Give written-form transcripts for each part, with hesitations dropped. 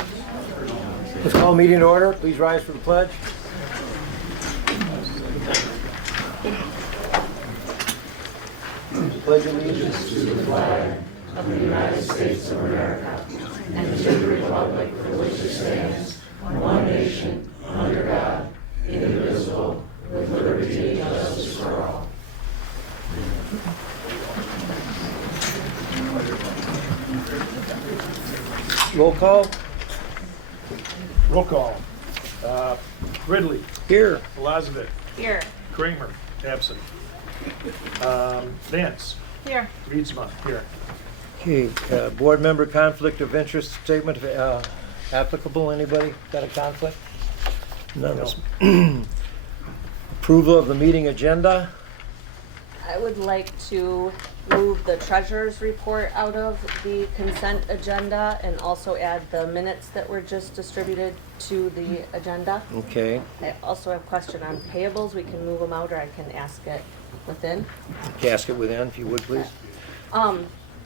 Let's call meeting to order. Please rise for the pledge. Pledge allegiance to the flag of the United States of America and to the republic for which it stands, one nation, under God, indivisible, with liberty and justice for all. Roll call. Roll call. Ridley. Here. Lazovic. Here. Kramer. Absent. Vance. Here. Reedsma. Here. Okay, board member conflict of interest statement applicable. Anybody got a conflict? None of us. Approval of the meeting agenda. I would like to move the treasurer's report out of the consent agenda and also add the minutes that were just distributed to the agenda. Okay, I also have a question on payables. We can move them out or I can ask it within. casket within, if you would, please.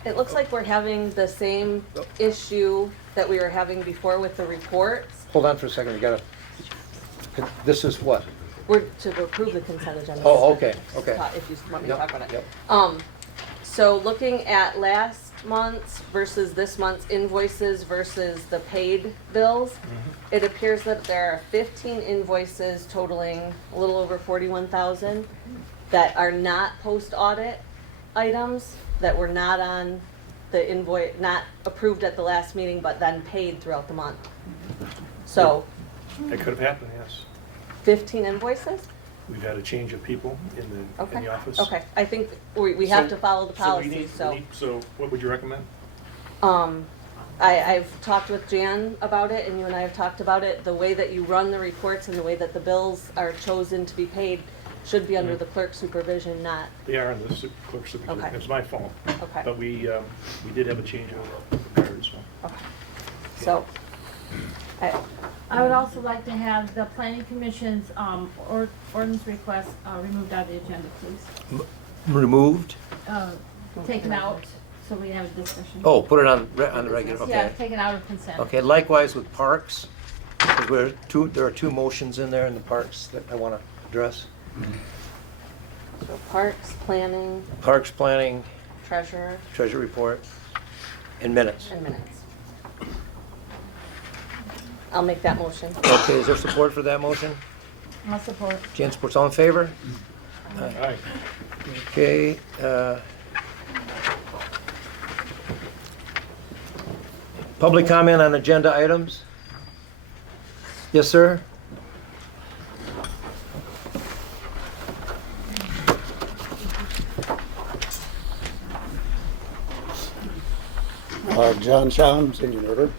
It looks like we're having the same issue that we were having before with the reports. Hold on for a second. We gotta. This is what? We're to approve the consent agenda. Oh, okay, okay. If you want me to Yep, talk about it. yep. So looking at last month's versus this month's invoices versus the paid bills, it appears that there are 15 invoices totaling a little over 41,000 that are not post-audit items that were not on the invoice, not approved at the last meeting, but then paid throughout the month. So That could have happened, yes. 15 invoices? We've had a change of people in the office. Okay, I think we have to follow the So we policy, need- so. we need- So what would you recommend? I've talked with Jan about it, and you and I have talked about it. The way that you run the reports and the way that the bills are chosen to be paid should be under the clerk's supervision, not, They are in the clerk's supervision. Okay. It's my fault. okay, But we did have a change of guard, so. okay. So, I would also like to have the planning commission's ordinance request removed out of the agenda, please. Removed? Taken out, so we have a discussion. Oh, put it on the regular, Yeah, okay. taken out of consent. Okay, likewise with parks, because there are two motions in there in the parks that I want to address. so parks, planning, Parks planning, treasurer, treasure report, and minutes. and minutes. I'll make that motion. Okay, is there support for that motion? I'll support. Jan supports, all in favor? All right. Okay, public comment on agenda items? Yes, sir? John Shams, Indian River.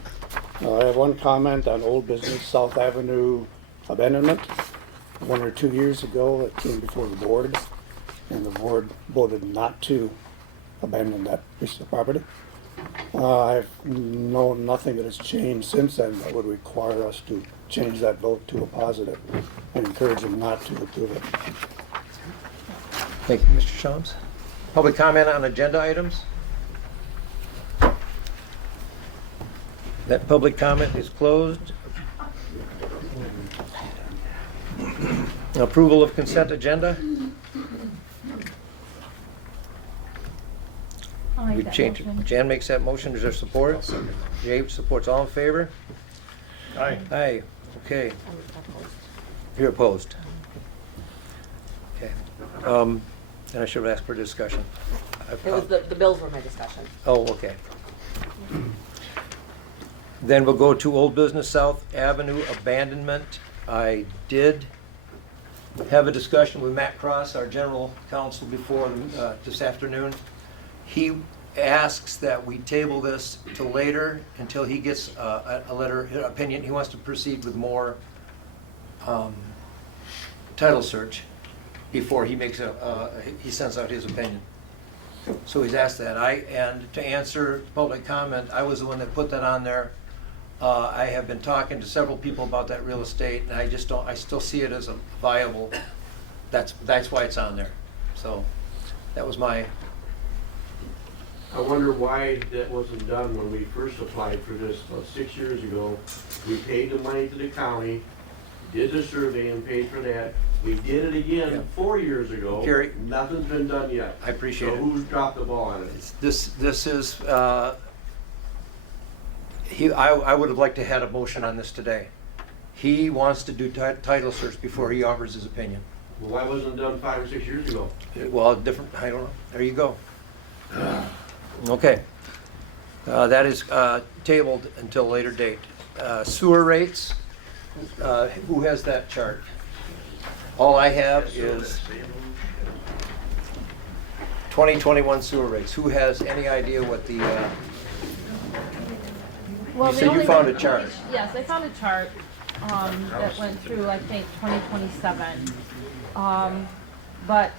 I have one comment on Old Business South Avenue abandonment. 1 or 2 years ago, it came before the board, and the board voted not to abandon that piece of property. I've known nothing that has changed since then that would require us to change that vote to a positive and encourage them not to approve it. Thank you, Mr. Shams. Public comment on agenda items? That public comment is closed. Approval of consent agenda? I'll make We that change motion. Jan makes that motion. Is there support? Jay supports. All in favor? Aye. Aye. Okay. You're opposed. Okay. And I should have asked for discussion. It was the bills were my discussion. Oh, okay. Then we'll go to Old Business South Avenue abandonment. I did have a discussion with Matt Cross, our general counsel, before this afternoon. He asks that we table this till later until he gets a letter, opinion. He wants to proceed with more title search before he makes he sends out his opinion. So he's asked that. And to answer public comment, I was the one that put that on there. I have been talking to several people about that real estate, and I just don't, I still see it as a viable, that's why it's on there. So that was my, I wonder why that wasn't done when we first applied for this about 6 years ago. We paid the money to the county, did the survey and paid for that. We did it Yeah. again 4 years ago. Gary. Nothing's been done yet. I appreciate So it. who's dropped the ball on it? This is, I would have liked to had a motion on this today. He wants to do title search before he offers his opinion. Well, why wasn't it done 5 or 6 years ago? Well, different, I don't know. There you go. Okay. That is tabled until a later date. Sewer rates, who has that chart? All I have is 2021 sewer rates. Who has any idea what the, Well, You the said you only found one- a chart. Yes, I found a chart, that went through, I think, 2027. But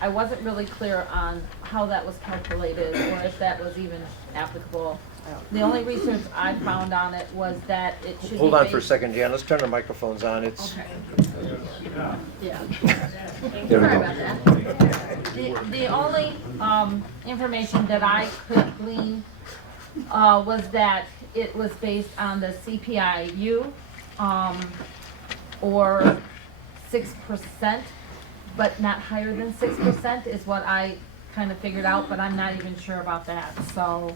I wasn't really clear on how that was calculated or if that was even applicable. The only research I found on it was that it should be hold on for a based- second, Jan. Let's turn our microphones on. It's, Okay. Yeah. There we Sorry go. about that. The only, information that I could glean, was that it was based on the CPIU, or 6%, but not higher than 6% is what I kind of figured out, but I'm not even sure about that, so,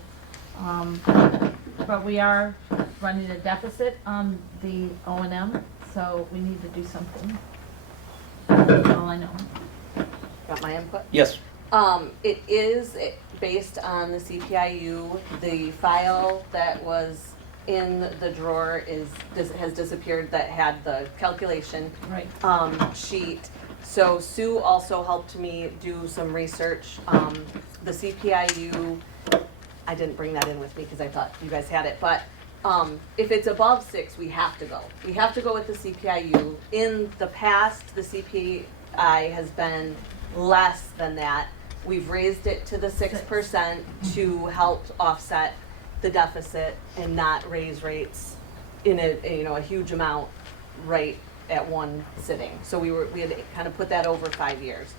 but we are running a deficit on the O&M, so we need to do something. That's all I know. Got my input? yes. It is based on the CPIU. The file that was in the drawer has disappeared that had the calculation Right. sheet. So Sue also helped me do some research. The CPIU, I didn't bring that in with me because I thought you guys had it, but if it's above 6, we have to go. We have to go with the CPIU. In the past, the CPI has been less than that. We've raised it to the 6% to help offset the deficit and not raise rates in a huge amount right at one sitting. So we had kind of put that over 5 years.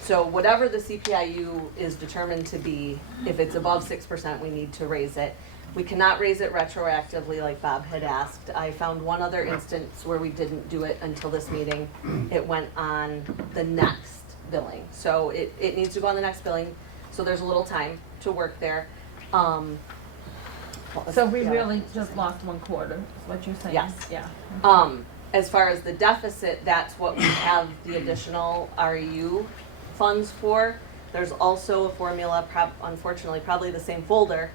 So whatever the CPIU is determined to be, if it's above 6%, we need to raise it. We cannot raise it retroactively like Bob had asked. I found one other instance where we didn't do it until this meeting. It went on the next billing. So it needs to go on the next billing, so there's a little time to work there. So we really just lost 1 quarter, is what you're saying? Yes. Yeah. As far as the deficit, that's what we have the additional REU funds for. There's also a formula, unfortunately, probably the same folder,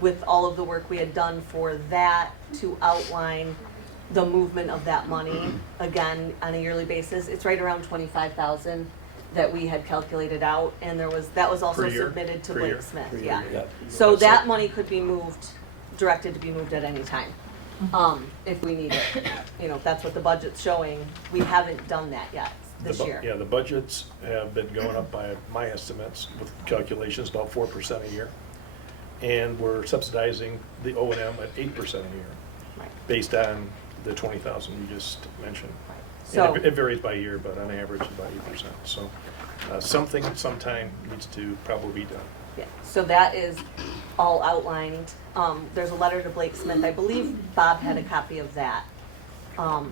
with all of the work we had done for that to outline the movement of that money, again, on a yearly basis. It's right around 25,000 that we had calculated out, and that was also Per year? submitted to Per Blake year? Smith, Per year, yeah. Yeah. So that money could be moved, directed to be moved at any time, if we need it. That's what the budget's showing. We haven't done that yet this year. Yeah, the budgets have been going up by my estimates with calculations about 4% a year. And we're subsidizing the O&M at 8% a year, Right. based on the 20,000 you just mentioned. So, And it varies by year, but on average, about 8%. So something sometime needs to probably be done. yeah, so that is all outlined. There's a letter to Blake Smith. I believe Bob had a copy of that.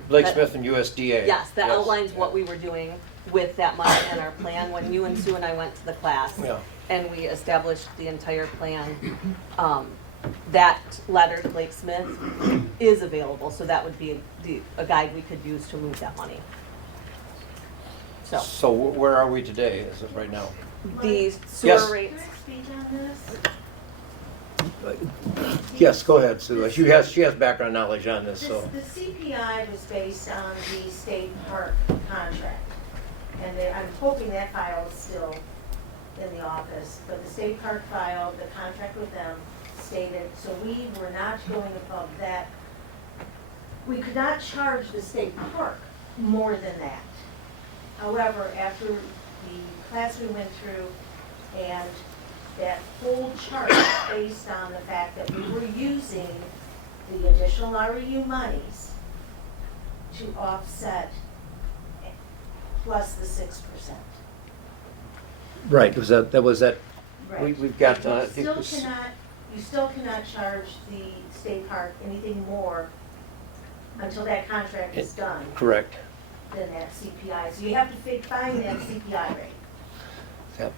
Blake that- Smith and USDA. Yes, that outlines what we were doing with that money and our plan when you and Sue and I went to the class. Yeah. And we established the entire plan. That letter to Blake Smith is available, so that would be a guide we could use to move that money. So, So where are we today, as of right now? the Yes. sewer rates, Can I speak on this? Yes, go ahead, Sue. She has background knowledge on this, so. The CPI was based on the state park contract. And I'm hoping that file is still in the office, but the state park file, the contract with them stated, so we were not going above that. We could not charge the state park more than that. However, after the class we went through, and that whole chart based on the fact that we were using the additional REU monies to offset plus the 6%. Right, that was that, Right. we've got, But I you think still this- cannot charge the state park anything more until that contract is done correct. than that CPI. So you have to find that CPI rate. Yep.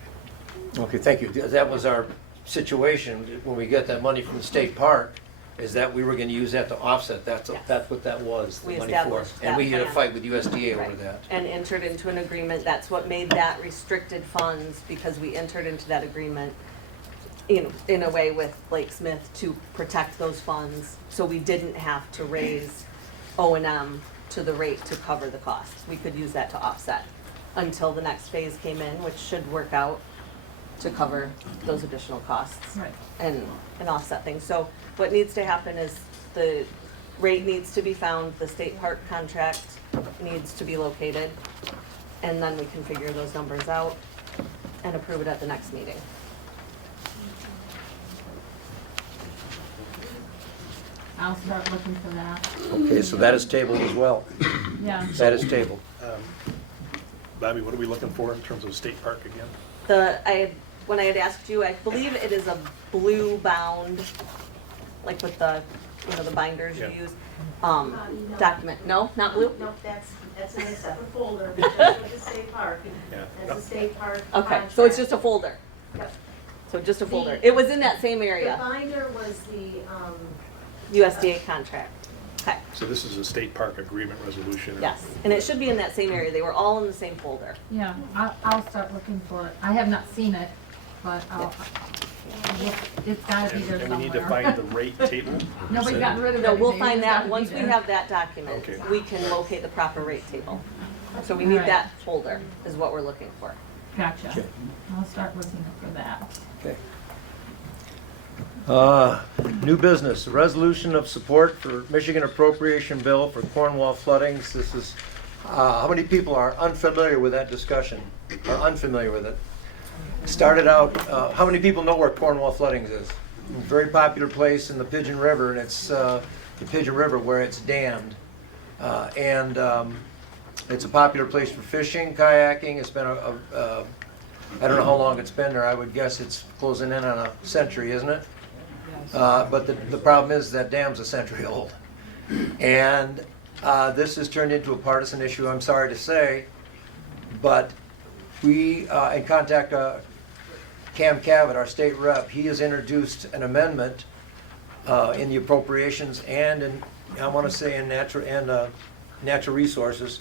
Okay, thank you. That was our situation when we get that money from the state park, is that we were gonna use that to offset. That's what that was, the We money for. established And we that had a plan. fight with USDA over Right. that. And entered into an agreement, that's what made that restricted funds, because we entered into that agreement, you know, in a way with Blake Smith to protect those funds, so we didn't have to raise O&M to the rate to cover the costs. We could use that to offset until the next phase came in, which should work out to cover those additional costs Right. and offset things. So what needs to happen is the rate needs to be found, the state park contract needs to be located, and then we can figure those numbers out and approve it at the next meeting. I'll start looking for that. Okay, so that is tabled as well. Yeah. That is tabled. Bobby, what are we looking for in terms of state park again? When I had asked you, I believe it is a blue bound, like with the, you know, the binders you Yeah. use, No. document. No, not blue? Nope, that's in a separate folder, but just with the state park. Yeah. That's the state park Okay, contract. so it's just a folder. Yep. So just a folder. The- It was in that same The area, binder was the, USDA contract. Okay, So this is a state park agreement resolution? or- yes. And it should be in that same area. They were all in the same folder. Yeah, I'll start looking for it. I have not seen it, but it's gotta be there And we need to somewhere. find the rate table? Nobody's gotten rid of it. No, we'll find that, once we have that document, Okay. we can locate the proper rate table. So we need Right. that folder, is what we're looking for. Gotcha. Okay. I'll start looking for that. Okay. New business, resolution of support for Michigan appropriation bill for Cornwall floodings. This is, how many people are unfamiliar with that discussion, are unfamiliar with it? Started out, how many people know where Cornwall floodings is? Very popular place in the Pigeon River, and it's the Pigeon River where it's dammed. And it's a popular place for fishing, kayaking. It's been I don't know how long it's been there. I would guess it's closing in on a century, isn't it? But the problem is that dam's a century old. And this has turned into a partisan issue, I'm sorry to say. But we, in contact Cam Cavett, our state rep, he has introduced an amendment in the appropriations and in, I want to say in natural resources,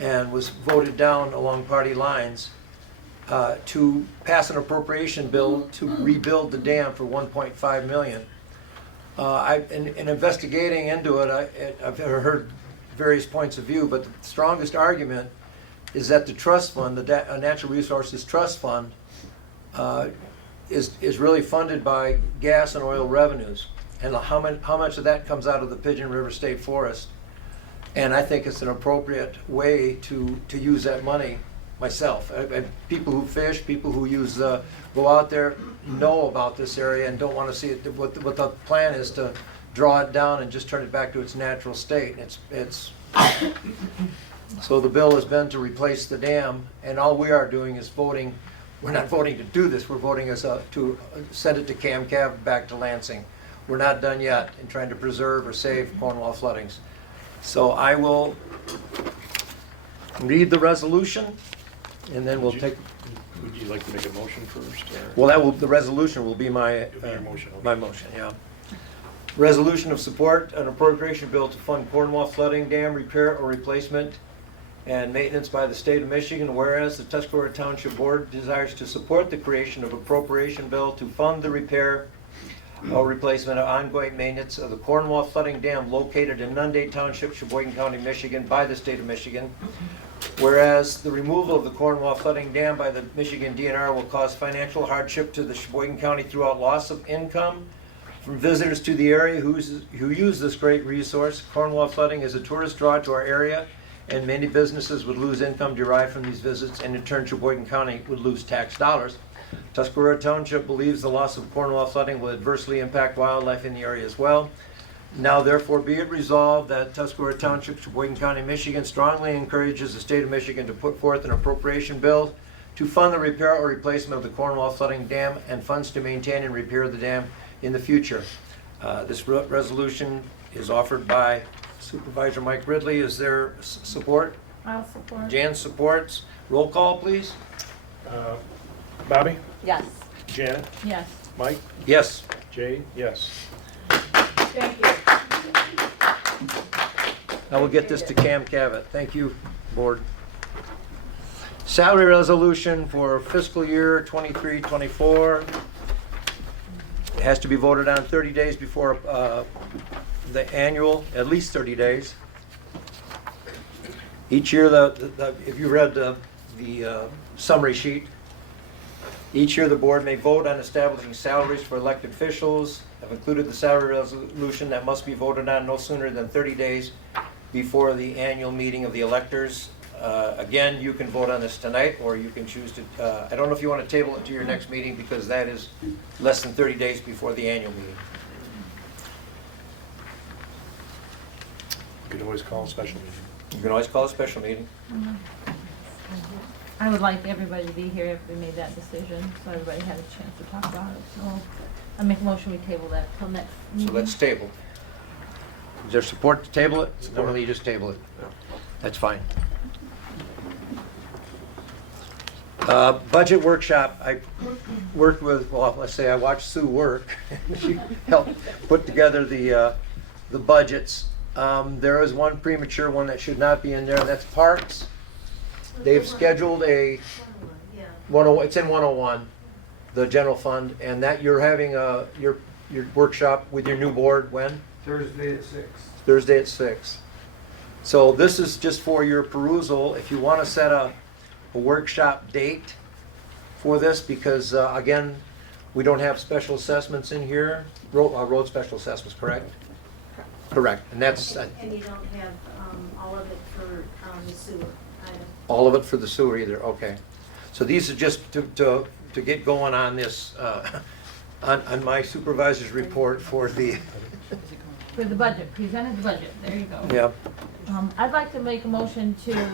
and was voted down along party lines to pass an appropriation bill to rebuild the dam for 1.5 million. In investigating into it, I've heard various points of view, but the strongest argument is that the trust fund, the Natural Resources Trust Fund, is really funded by gas and oil revenues, and how much of that comes out of the Pigeon River State Forest. And I think it's an appropriate way to use that money myself. People who fish, people who go out there know about this area and don't want to see it. What the plan is to draw it down and just turn it back to its natural state. So the bill has been to replace the dam, and all we are doing is voting. We're not voting to do this. We're voting to send it to Cam Cavett back to Lansing. We're not done yet in trying to preserve or save Cornwall floodings. So I will read the resolution, and then we'll take. Would you like to make a motion first? or- Well, the resolution will be my It'll be your motion, okay. my motion. Yeah. Resolution of support an appropriation bill to fund Cornwall flooding dam repair or replacement and maintenance by the state of Michigan. Whereas the Tuscarora Township Board desires to support the creation of appropriation bill to fund the repair or replacement of ongoing maintenance of the Cornwall flooding dam located in Nunde Township, Sheboygan County, Michigan, by the state of Michigan. Whereas the removal of the Cornwall flooding dam by the Michigan DNR will cause financial hardship to the Sheboygan County throughout loss of income from visitors to the area who use this great resource. Cornwall flooding is a tourist draw to our area and many businesses would lose income derived from these visits, and in turn, Sheboygan County would lose tax dollars. Tuscarora Township believes the loss of Cornwall flooding will adversely impact wildlife in the area as well. Now therefore be it resolved that Tuscarora Township, Sheboygan County, Michigan strongly encourages the state of Michigan to put forth an appropriation bill to fund the repair or replacement of the Cornwall flooding dam and funds to maintain and repair the dam in the future. This resolution is offered by Supervisor Mike Ridley. Is there support? I'll support. Jan supports. Roll call, please. Bobby, Yes. Janet, Yes. Mike, Yes. Jay, yes. Thank you. I will get this to Cam Cavett. Thank you, Board. Salary resolution for fiscal year 23-24. It has to be voted on 30 days before the annual, at least 30 days. Each year, if you read the summary sheet, each year the board may vote on establishing salaries for elected officials. I've included the salary resolution that must be voted on no sooner than 30 days before the annual meeting of the electors. Again, you can vote on this tonight, or you can choose to, I don't know if you want to table it to your next meeting, because that is less than 30 days before the annual meeting. You can always call a special meeting. You can always call a special meeting. I would like everybody to be here if we made that decision, so everybody had a chance to talk about it. So I make a motion, we table that till next So meeting. let's table. Is there support to table it? Support. Normally you just table it. That's fine. Budget workshop, I worked with, well, let's say I watched Sue work. She helped put together the budgets. There is one premature one that should not be in there, and that's parks. They've scheduled a Yeah. 101, it's in 101, the general fund, and that you're having your workshop with your new board when? Thursday at 6. Thursday at 6. So this is just for your perusal. If you want to set a workshop date for this, because again, we don't have special assessments in here, road special assessments, correct? Correct, and that's And you don't have all of it for the sewer item. all of it for the sewer either, okay. So these are just to get going on this, on my supervisor's report for the, For the budget, presented the budget, there you go. yeah, I'd like to make a motion to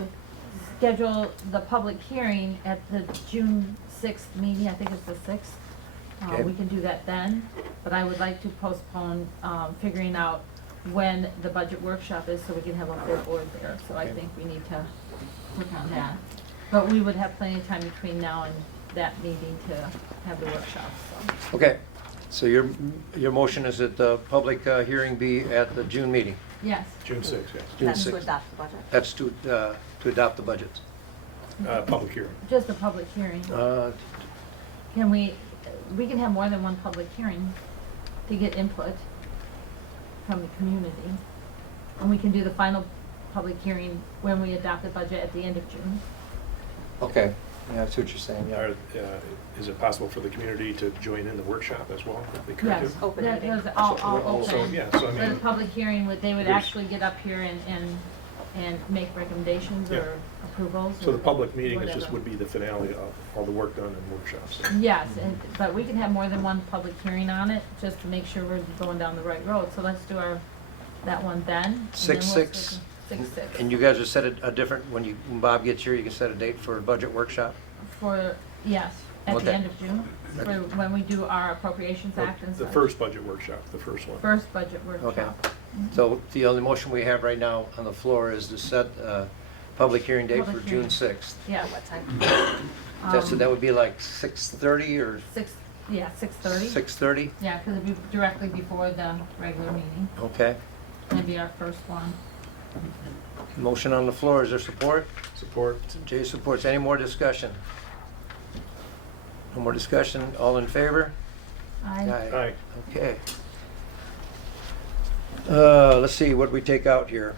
schedule the public hearing at the June 6th meeting, I think it's the 6th. Okay. We can do that then, but I would like to postpone figuring out when the budget workshop is so we can have a full board there. So I Okay. think we need to work on that. But we would have plenty of time between now and that meeting to have the workshop, so. okay. So your motion is that the public hearing be at the June meeting? Yes. June 6th, yes. June That's to 6th. adopt the budget. That's to adopt the budgets. Public hearing. Just a public hearing. Can we can have more than one public hearing to get input from the community. And we can do the final public hearing when we adopt the budget at the end of June. Okay, yeah, I see what you're saying, yeah. Is it possible for the community to join in the workshop as well? if they could Yes, do? Open that meeting. was all Also, open. yeah, so I But a mean, public hearing, they would There's- actually get up here and make recommendations Yeah. or approvals. so the or public meeting is just whatever. would be the finale of all the work done in workshops. Yes, but we can have more than one public hearing on it, just to make sure we're going down the right road. So let's do that one then. and then 6/6? 6/6. And you guys will set a different, when Bob gets here, you can set a date for a budget workshop? Yes, at the Okay. end of June, for when we do our appropriations act and The such. first budget workshop, the first one. First budget workshop. So the only motion we have right now on the floor is to set a public hearing date for Public June hearing. 6th. Yeah. What time? So that would be like 6:30 or 6:30. 6:30? Yeah, because it'd be directly before the regular meeting. Okay. That'd be our first one. Motion on the floor, is there support? Support. Jay supports. Any more discussion? No more discussion, all in favor? Aye. Okay. Let's see, what we take out here?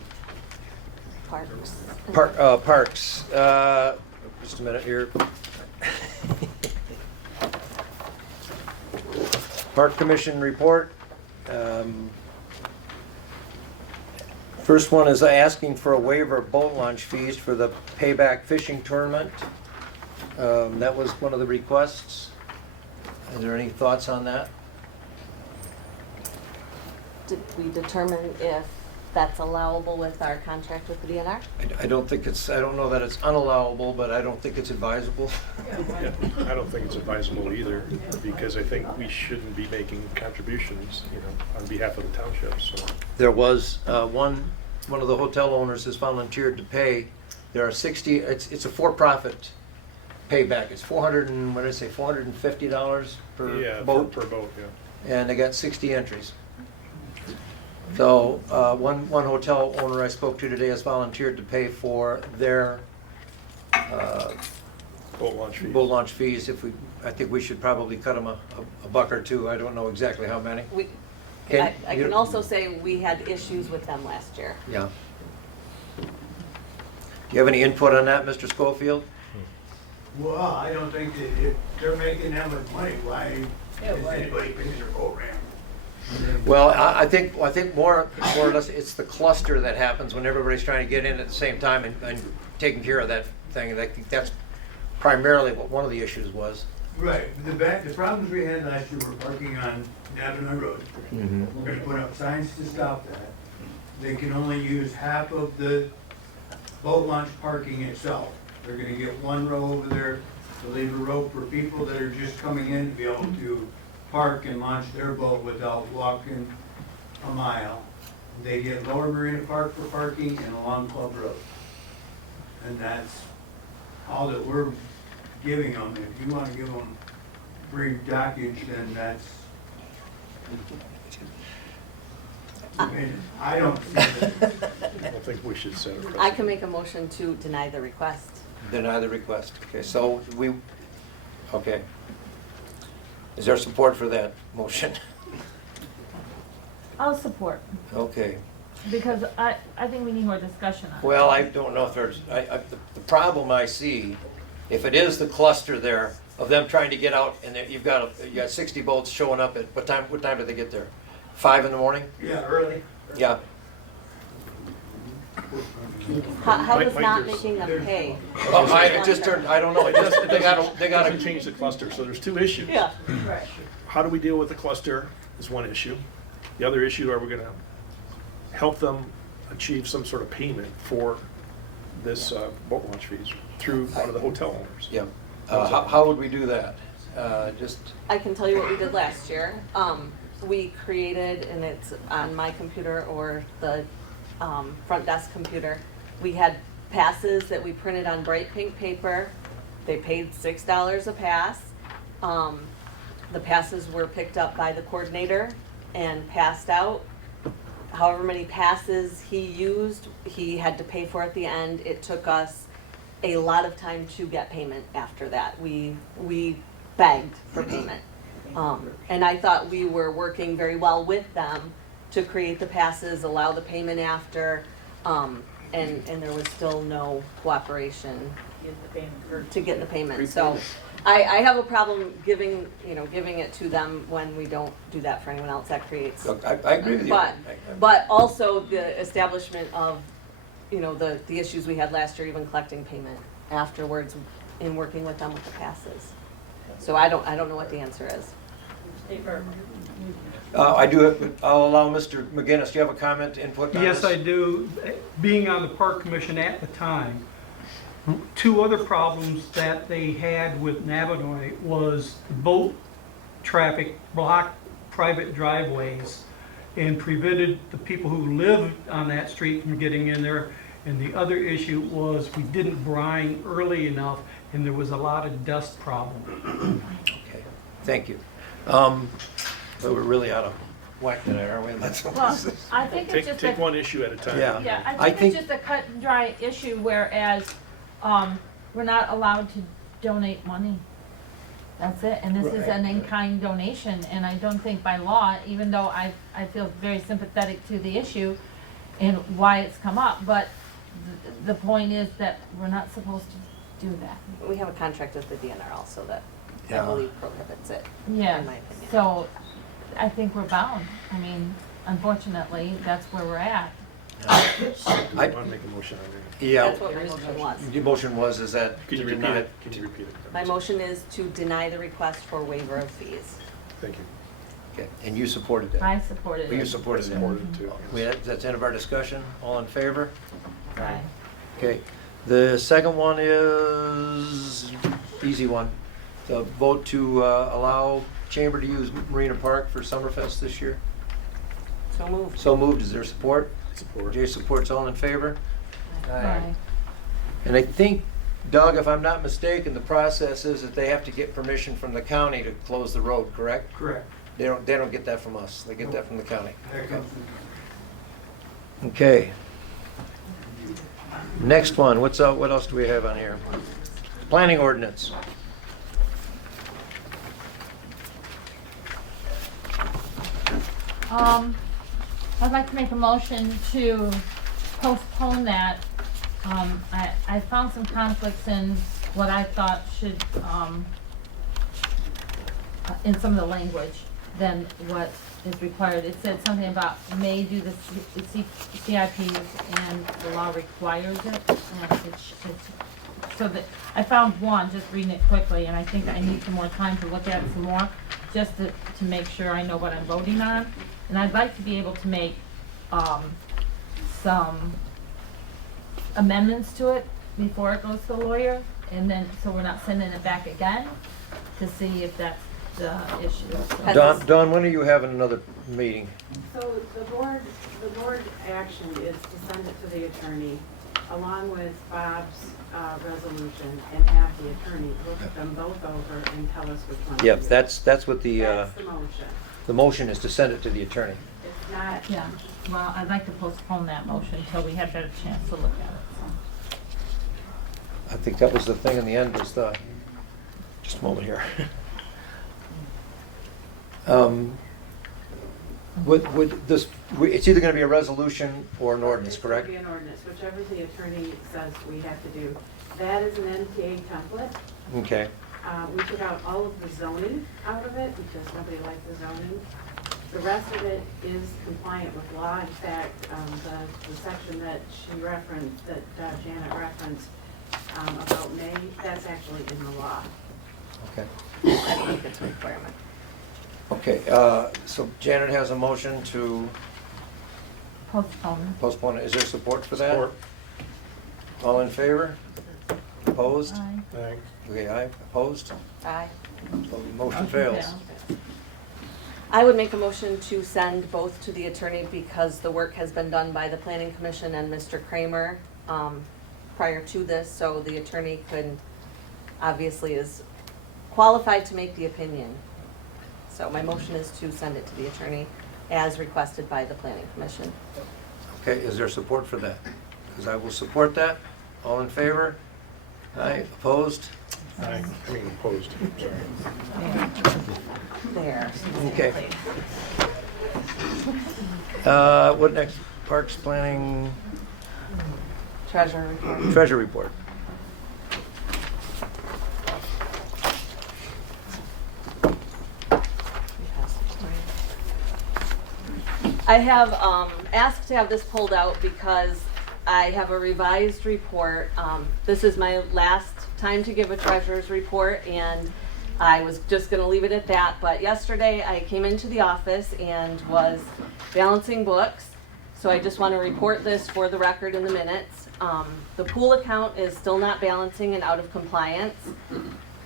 Parks. Parks, just a minute here. Park Commission report. First one is asking for a waiver of boat launch fees for the Payback Fishing Tournament. That was one of the requests. Is there any thoughts on that? Did we determine if that's allowable with our contract with the DNR? I don't think it's, I don't know that it's unallowable, but I don't think it's advisable. Yeah, I don't think it's advisable either, because I think we shouldn't be making contributions, on behalf of the township, so. There was one of the hotel owners has volunteered to pay. There are 60, it's a for-profit payback. It's $450 Yeah, per boat, per boat, yeah. and they got 60 entries. So one hotel owner I spoke to today has volunteered to pay for their Boat launch fees. boat launch fees. I think we should probably cut them a buck or two. I don't know exactly how many. I can also say we had issues with them last year. Yeah. Do you have any input on that, Mr. Schofield? Well, I don't think that if they're making that much money, why is anybody picking their program? Well, I think more or less it's the cluster that happens when everybody's trying to get in at the same time and taking care of that thing. And I think that's primarily what one of the issues was. Right, the problems we had last year were parking on Navina Road. We're gonna put up signs to stop that. They can only use half of the boat launch parking itself. They're gonna get one row over there to leave a row for people that are just coming in to be able to park and launch their boat without walking a mile. They get Lower Marina Park for parking and along Club Road. And that's all that we're giving them. If you wanna give them free dockage, then that's. I don't see that. I don't think we should set a precedent. I can make a motion to deny the request. Deny the request. Okay, so okay. Is there support for that motion? I'll support, Okay. because I think we need more discussion on it. Well, I don't know if there's, the problem I see, if it is the cluster there of them trying to get out and you got 60 boats showing up at, what time do they get there? 5 in the morning? Yeah, early. Yeah. How does Mike, not there's- making them pay? Oh, it just turned, I don't know, they Doesn't gotta, change the cluster, so there's two issues. Yeah. Right. How do we deal with the cluster is one issue. The other issue, are we gonna help them achieve some sort of payment for this boat launch fees through one of the hotel owners? yeah. How would we do that? Just, I can tell you what we did last year. We created, and it's on my computer or the front desk computer, we had passes that we printed on bright pink paper. They paid $6 a pass. The passes were picked up by the coordinator and passed out. However many passes he used, he had to pay for at the end. It took us a lot of time to get payment after that. We begged for payment. And I thought we were working very well with them to create the passes, allow the payment after, and there was still no cooperation to get the payment. So I have a problem giving it to them when we don't do that for anyone else. That creates. look, I agree with you. But also the establishment of, the issues we had last year, even collecting payment afterwards in working with them with the passes. So I don't know what the answer is. I'll allow Mr. McGinnis, do you have a comment, input on this? Yes, I do. Being on the park commission at the time, two other problems that they had with Navinoy was boat traffic blocked private driveways and prevented the people who lived on that street from getting in there. And the other issue was we didn't brine early enough and there was a lot of dust problem. Okay, thank you. But we're really out of whack today, aren't we? That's what Well, this is. I think it's just Take a, one issue at a time. Yeah. yeah, I I think think- it's just a cut and dry issue, whereas, we're not allowed to donate money. That's it, and this is an in-kind donation, and I don't think by law, even though I feel very sympathetic to the issue and why it's come up, but the point is that we're not supposed to do that. We have a contract with the DNR also that I Yeah. believe prohibits it. Yeah, In my opinion. so I think we're bound. I mean, unfortunately, that's where we're at. I want to make a motion on it. Yeah, That's what my motion was. the motion was, is that Can you to repeat deny it? Can you repeat it? My motion is to deny the request for waiver of fees. Thank you. Okay, and you supported that? I supported You it. supported that? Supported too. That's the end of our discussion. All in favor? Aye. Okay. The second one is easy one. The vote to allow Chamber to use Marina Park for Summerfest this year. So moved. So moved. Is there support? Support. Jay supports. All in favor? Aye. And I think, Doug, if I'm not mistaken, the process is that they have to get permission from the county to close the road, correct? Correct. They don't get that from us. They get that from the county. That comes from Okay. Next one, what else do we have on here? Planning ordinance. I'd like to make a motion to postpone that. I found some conflicts in what I thought should, in some of the language than what is required. It said something about may do the CIPs and the law requires it. So that, I found one, just reading it quickly, and I think I need some more time to look at it some more, just to make sure I know what I'm voting on. And I'd like to be able to make, some amendments to it before it goes to the lawyer, and then, so we're not sending it back again to see if that's the issue. So- Don, when are you having another meeting? So the board action is to send it to the attorney along with Bob's resolution and have the attorney look them both over and tell us which one. to Yep, do. that's what That's the motion. the motion is to send it to the attorney. It's not, Yeah, well, I'd like to postpone that motion until we have better chance to look at it, so. I think that was the thing in the end was the, just a moment here. Would this, it's either gonna be a resolution or an ordinance, it's going to correct? be an ordinance, whichever the attorney says we have to do. That is an NTA template. Okay, We took out all of the zoning out of it because nobody liked the zoning. The rest of it is compliant with law. In fact, the section that she referenced, that Janet referenced about May, that's actually in the law. okay. I don't think it's a requirement. Okay, so Janet has a motion to Postpone. postpone it. Is there support for that? Support. All in favor? Opposed? Aye. Aye. Okay, aye. Opposed? Aye. So the motion fails. I would make a motion to send both to the attorney because the work has been done by the planning commission and Mr. Kramer prior to this, so the attorney could, obviously is qualified to make the opinion. So my motion is to send it to the attorney as requested by the planning commission. Okay, is there support for that? Because I will support that. All in favor? Aye. Opposed? Aye. I mean, opposed, sorry. There. Okay. What next? Parks Planning Treasurer report. Treasure Report. I have asked to have this pulled out because I have a revised report. This is my last time to give a treasurer's report, and I was just going to leave it at that. But yesterday I came into the office and was balancing books. So I just want to report this for the record in the minutes. The pool account is still not balancing and out of compliance.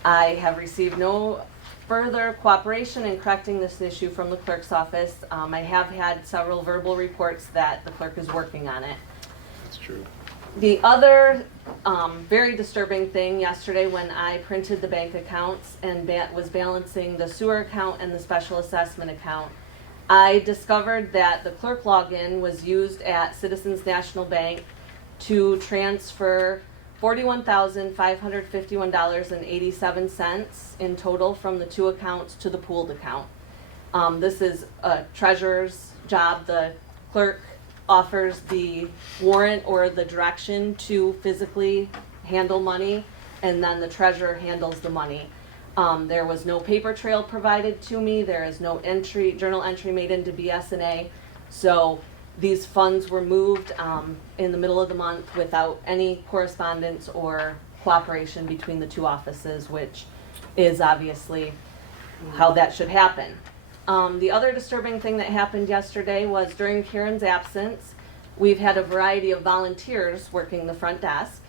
I have received no further cooperation in correcting this issue from the clerk's office. I have had several verbal reports that the clerk is working on it. That's true. The other very disturbing thing yesterday when I printed the bank accounts and was balancing the sewer account and the special assessment account, I discovered that the clerk login was used at Citizens National Bank to transfer $41,551.87 in total from the two accounts to the pooled account. This is a treasurer's job. The clerk offers the warrant or the direction to physically handle money, and then the treasurer handles the money. There was no paper trail provided to me. There is no journal entry made into BS&A. So these funds were moved in the middle of the month without any correspondence or cooperation between the two offices, which is obviously how that should happen. The other disturbing thing that happened yesterday was during Karen's absence, we've had a variety of volunteers working the front desk.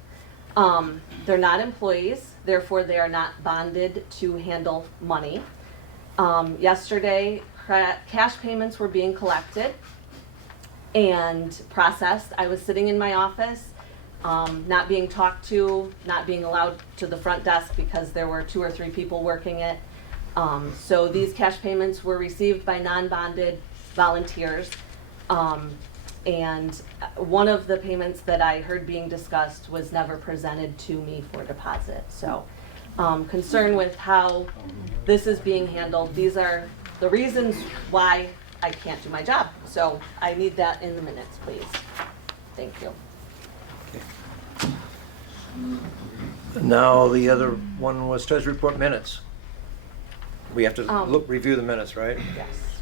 They're not employees, therefore they are not bonded to handle money. Yesterday, cash payments were being collected and processed. I was sitting in my office, not being talked to, not being allowed to the front desk because there were 2 or 3 people working it. So these cash payments were received by non-bonded volunteers. And one of the payments that I heard being discussed was never presented to me for deposit. So concerned with how this is being handled. These are the reasons why I can't do my job. So I need that in the minutes, please. Thank you. Now, the other one was treasury report minutes. We have to review the minutes, right? Yes.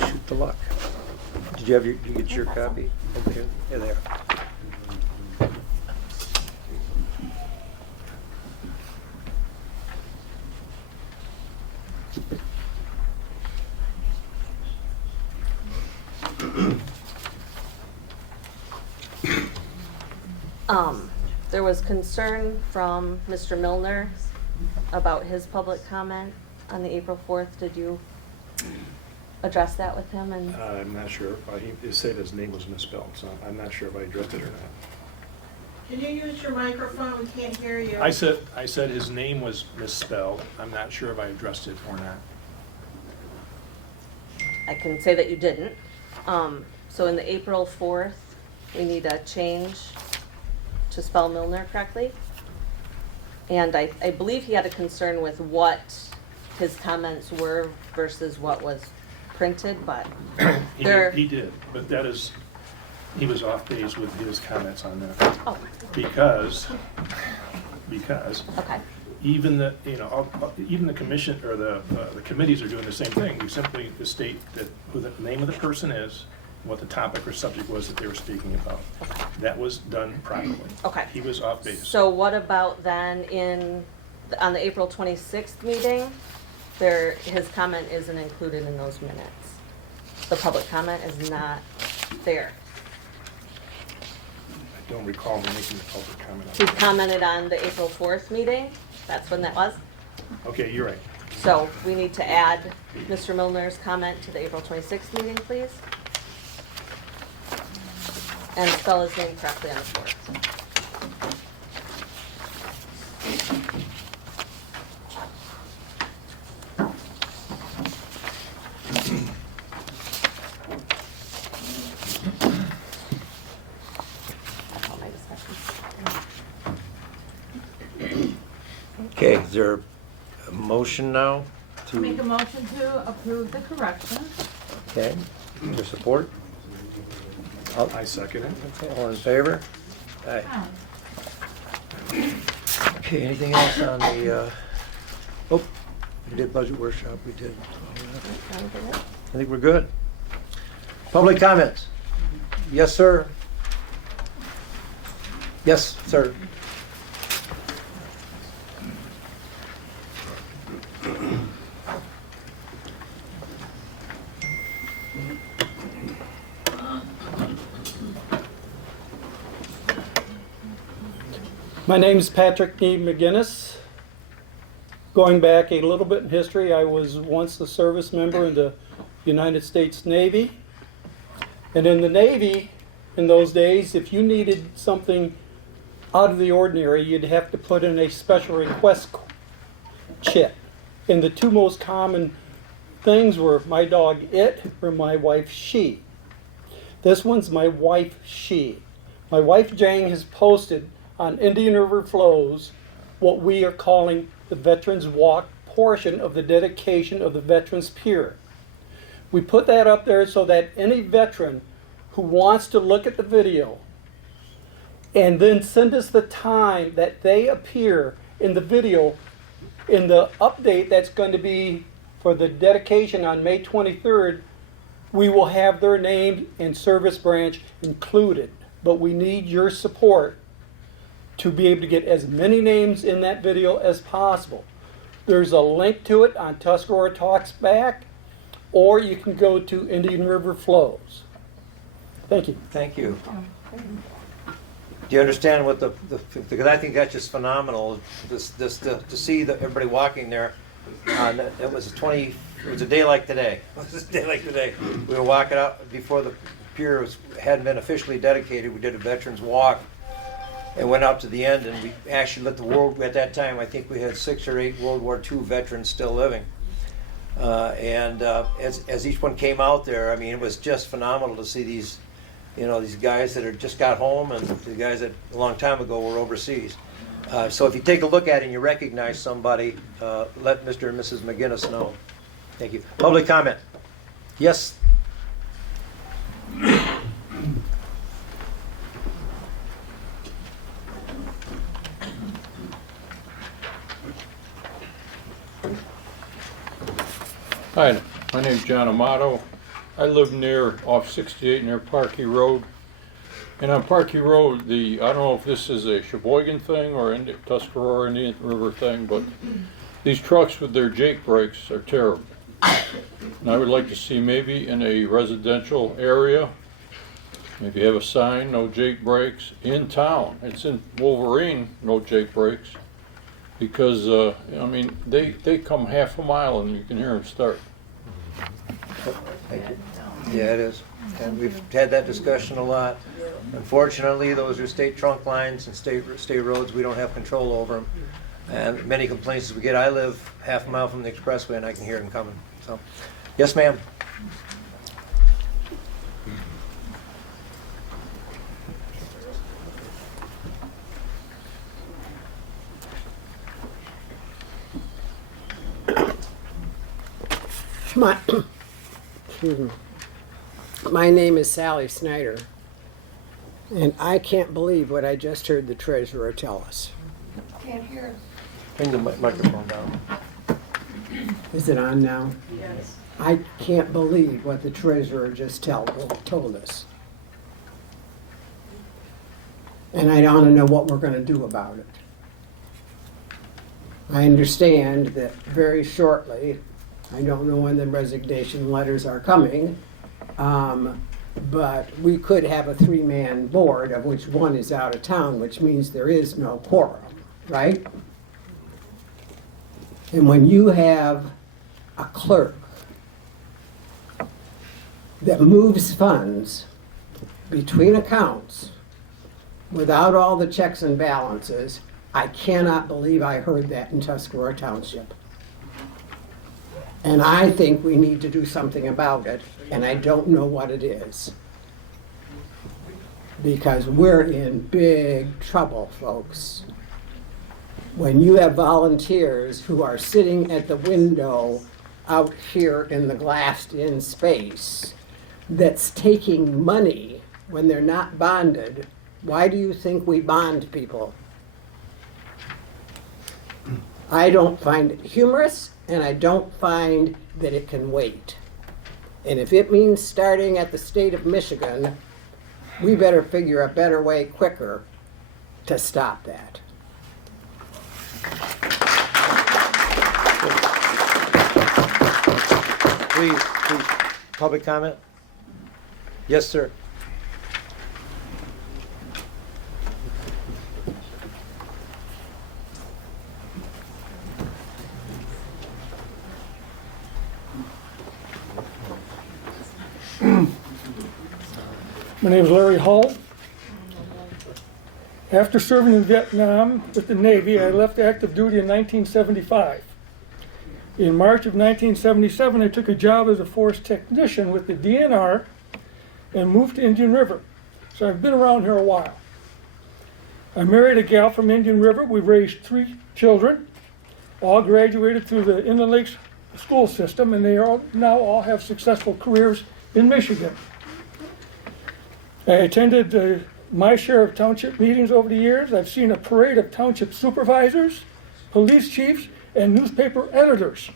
Shoot the luck. Did you get your copy? Okay, yeah, there. There was concern from Mr. Milner about his public comment on the April 4th. Did you address that with him? And I'm not sure. He said his name was misspelled, so I'm not sure if I addressed it or not. Can you use your microphone? We can't hear you. I said his name was misspelled. I'm not sure if I addressed it or not. I can say that you didn't. So in the April 4th, we need a change to spell Milner correctly. And I believe he had a concern with what his comments were versus what was printed, but He did, but he was off base with his comments on that. Oh, Because okay. even the commission or the committees are doing the same thing. We simply state that who the name of the person is, what the topic or subject was that they were speaking about. That was done properly. Okay. He was off base. So what about then on the April 26th meeting, his comment isn't included in those minutes. The public comment is not there. I don't recall him making the public comment He on that. commented on the April 4th meeting. That's when that was. Okay, you're right. So we need to add Mr. Milner's comment to the April 26th meeting, please. And spell his name correctly on the 4th. All my discussion. Okay, is there a motion now Make a to, motion to approve the correction. okay, your support? All I second it. okay, all in favor? Aye. Okay, anything else on the, we did budget workshop, we did. I think we're good. Public comments? Yes, sir? Yes, sir. My name's Patrick E. McGinnis. Going back a little bit in history, I was once a service member in the United States Navy. And in the Navy, in those days, if you needed something out of the ordinary, you'd have to put in a special request chit. And the two most common things were my dog it or my wife she. This one's my wife she. My wife Jane has posted on Indian River Flows what we are calling the Veterans Walk portion of the dedication of the Veterans Pier. We put that up there so that any veteran who wants to look at the video and then send us the time that they appear in the video in the update that's going to be for the dedication on May 23rd, we will have their name and service branch included. But we need your support to be able to get as many names in that video as possible. There's a link to it on Tuscarora Talks Back, or you can go to Indian River Flows. Thank you. Thank you. Do you understand what because I think that's just phenomenal, to see everybody walking there. It was a day like today. It was a day like today. We were walking out before the pier hadn't been officially dedicated. We did a veterans walk and went out to the end, and we actually let the world, at that time, I think we had 6 or 8 World War II veterans still living. As each one came out there, I mean, it was just phenomenal to see these guys that had just got home and the guys that a long time ago were overseas. So if you take a look at it and you recognize somebody, let Mr. and Mrs. McGinnis know. Thank you. Public comment. Yes? Hi, my name's John Amato. I live off 68 near Parkey Road. And on Parkey Road, I don't know if this is a Sheboygan thing or a Tuscarora Indian River thing, but these trucks with their Jake brakes are terrible. And I would like to see maybe in a residential area, maybe have a sign, no Jake brakes, in town. It's in Wolverine, no Jake brakes. Because, I mean, they come half a mile and you can hear them start. Yeah, it is. And we've had that discussion a lot. Unfortunately, those are state trunk lines and state roads. We don't have control over them. And many complaints we get. I live half a mile from the expressway and I can hear them coming. So, yes, ma'am. Excuse me. My name is Sally Snyder, and I can't believe what I just heard the treasurer tell us. Can't hear. Bring the microphone down. Is it on now? Yes. I can't believe what the treasurer just told us. And I want to know what we're going to do about it. I understand that very shortly, I don't know when the resignation letters are coming, but we could have a 3-man board of which one is out of town, which means there is no quorum, right? And when you have a clerk that moves funds between accounts without all the checks and balances, I cannot believe I heard that in Tuscarora Township. And I think we need to do something about it, and I don't know what it is. Because we're in big trouble, folks. When you have volunteers who are sitting at the window out here in the glassed-in space that's taking money when they're not bonded, why do you think we bond people? I don't find it humorous, and I don't find that it can wait. And if it means starting at the state of Michigan, we better figure a better way quicker to stop that. Please, public comment? Yes, sir. My name is Larry Hull. After serving in Vietnam with the Navy, I left active duty in 1975. In March of 1977, I took a job as a forest technician with the DNR and moved to Indian River. So I've been around here a while. I married a gal from Indian River. We raised 3 children, all graduated through the Inland Lakes school system, and they now all have successful careers in Michigan. I attended my share of township meetings over the years. I've seen a parade of township supervisors, police chiefs, and newspaper editors.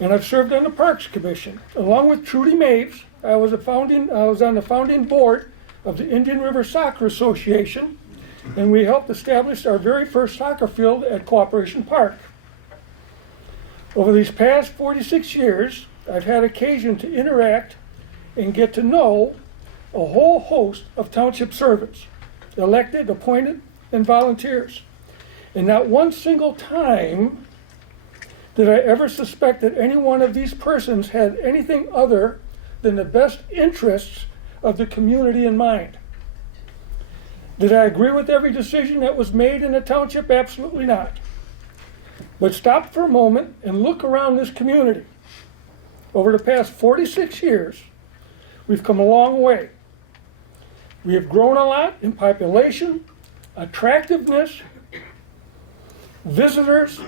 and I've served on the Parks Commission. Along with Trudy Maves, I was on the founding board of the Indian River Soccer Association, and we helped establish our very first soccer field at Cooperation Park. Over these past 46 years, I've had occasion to interact and get to know a whole host of township servants, elected, appointed, and volunteers. And not one single time did I ever suspect that any one of these persons had anything other than the best interests of the community in mind. Did I agree with every decision that was made in the township? Absolutely not. But stop for a moment and look around this community. Over the past 46 years, we've come a long way. We have grown a lot in population, attractiveness, visitors,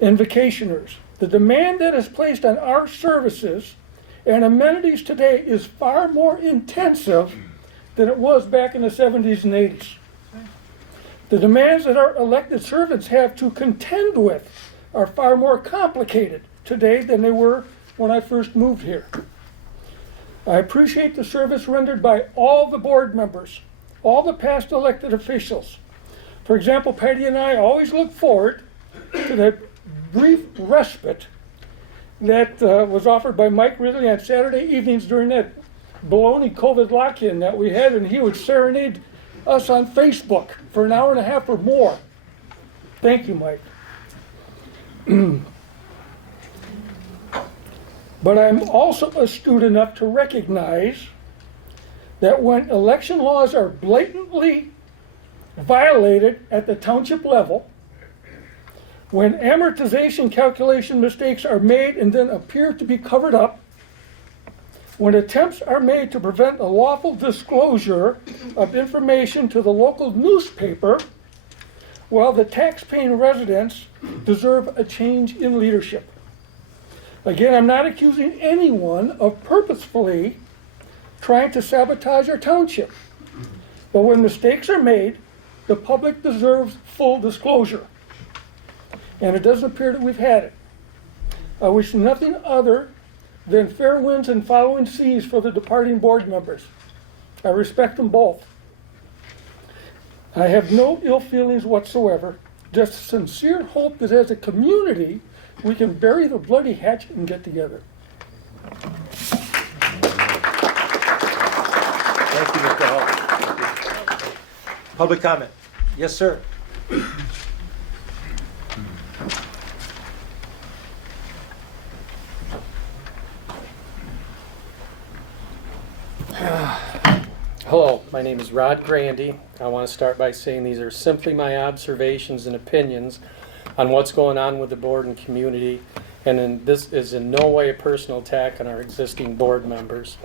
and vacationers. The demand that is placed on our services and amenities today is far more intensive than it was back in the 70s and 80s. The demands that our elected servants have to contend with are far more complicated today than they were when I first moved here. I appreciate the service rendered by all the board members, all the past elected officials. For example, Patty and I always look forward to that brief respite that was offered by Mike Ridley on Saturday evenings during that baloney COVID lock-in that we had, and he would serenade us on Facebook for an hour and a half or more. Thank you, Mike. But I'm also astute enough to recognize that when election laws are blatantly violated at the township level, when amortization calculation mistakes are made and then appear to be covered up, when attempts are made to prevent a lawful disclosure of information to the local newspaper, well, the tax-paying residents deserve a change in leadership. Again, I'm not accusing anyone of purposefully trying to sabotage our township. But when mistakes are made, the public deserves full disclosure. And it doesn't appear that we've had it. I wish nothing other than fair winds and following seas for the departing board members. I respect them both. I have no ill feelings whatsoever, just sincere hope that as a community, we can bury the bloody hatchet and get together. Thank you, Mr. Hall. Public comment. Yes, sir. Hello, my name is Rod Grandy. I want to start by saying these are simply my observations and opinions on what's going on with the board and community, and this is in no way a personal attack on our existing board members.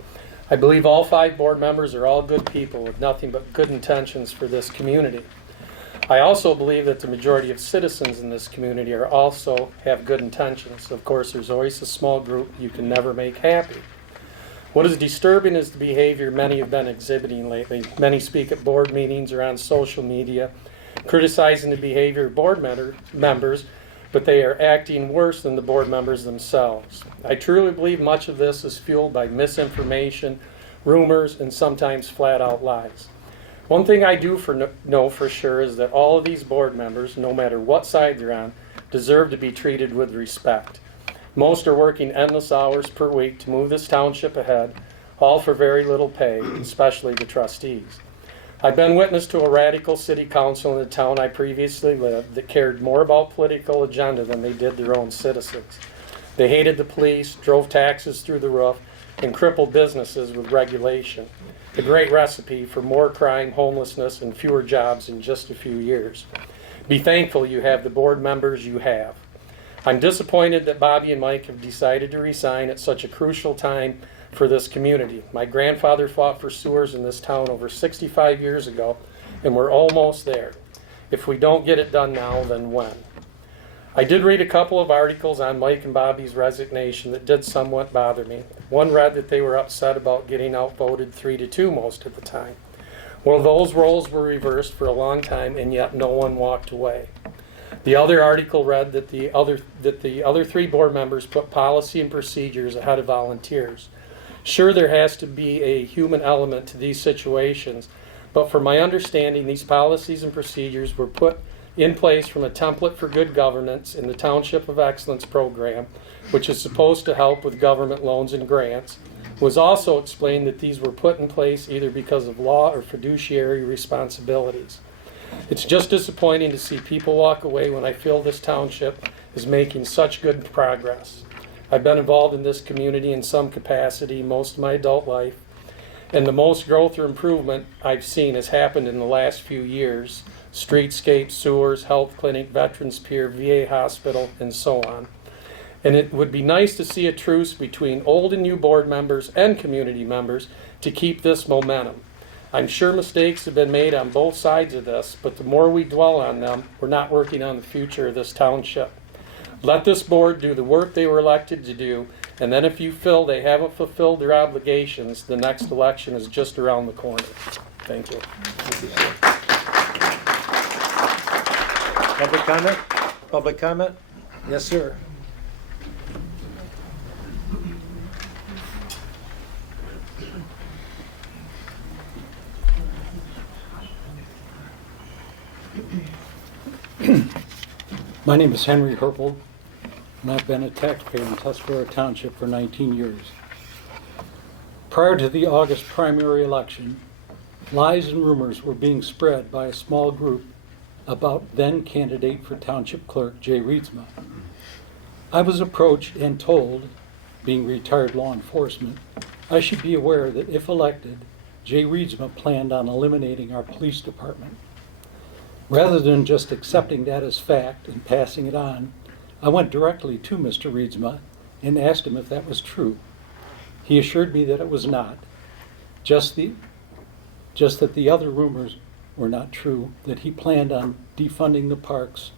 I believe all 5 board members are all good people with nothing but good intentions for this community. I also believe that the majority of citizens in this community also have good intentions. Of course, there's always a small group you can never make happy. What is disturbing is the behavior many have been exhibiting lately. Many speak at board meetings or on social media, criticizing the behavior of board members, but they are acting worse than the board members themselves. I truly believe much of this is fueled by misinformation, rumors, and sometimes flat-out lies. One thing I do know for sure is that all of these board members, no matter what side they're on, deserve to be treated with respect. Most are working endless hours per week to move this township ahead, all for very little pay, especially the trustees. I've been witness to a radical city council in the town I previously lived that cared more about political agenda than they did their own citizens. They hated the police, drove taxes through the roof, and crippled businesses with regulation. A great recipe for more crime, homelessness, and fewer jobs in just a few years. Be thankful you have the board members you have. I'm disappointed that Bobby and Mike have decided to resign at such a crucial time for this community. My grandfather fought for sewers in this town over 65 years ago, and we're almost there. If we don't get it done now, then when? I did read a couple of articles on Mike and Bobby's resignation that did somewhat bother me. One read that they were upset about getting outvoted 3-2 most of the time. Well, those roles were reversed for a long time, and yet no one walked away. The other article read that the other three board members put policy and procedures ahead of volunteers. Sure, there has to be a human element to these situations, but from my understanding, these policies and procedures were put in place from a template for good governance in the Township of Excellence program, which is supposed to help with government loans and grants. It was also explained that these were put in place either because of law or fiduciary responsibilities. It's just disappointing to see people walk away when I feel this township is making such good progress. I've been involved in this community in some capacity most of my adult life, and the most growth or improvement I've seen has happened in the last few years. Streetscapes, sewers, health clinic, veterans pier, VA hospital, and so on. And it would be nice to see a truce between old and new board members and community members to keep this momentum. I'm sure mistakes have been made on both sides of this, but the more we dwell on them, we're not working on the future of this township. Let this board do the work they were elected to do, and then if you feel they haven't fulfilled their obligations, the next election is just around the corner. Thank you. Public comment? Public comment? Yes, sir. My name is Henry Herpel, and I've been a taxpayer in Tuscarora Township for 19 years. Prior to the August primary election, lies and rumors were being spread by a small group about then candidate for Township Clerk Jay Reedsma. I was approached and told, being retired law enforcement, I should be aware that if elected, Jay Reedsma planned on eliminating our police department. Rather than just accepting that as fact and passing it on, I went directly to Mr. Reedsma and asked him if that was true. He assured me that it was not, just that the other rumors were not true, that he planned on defunding the parks,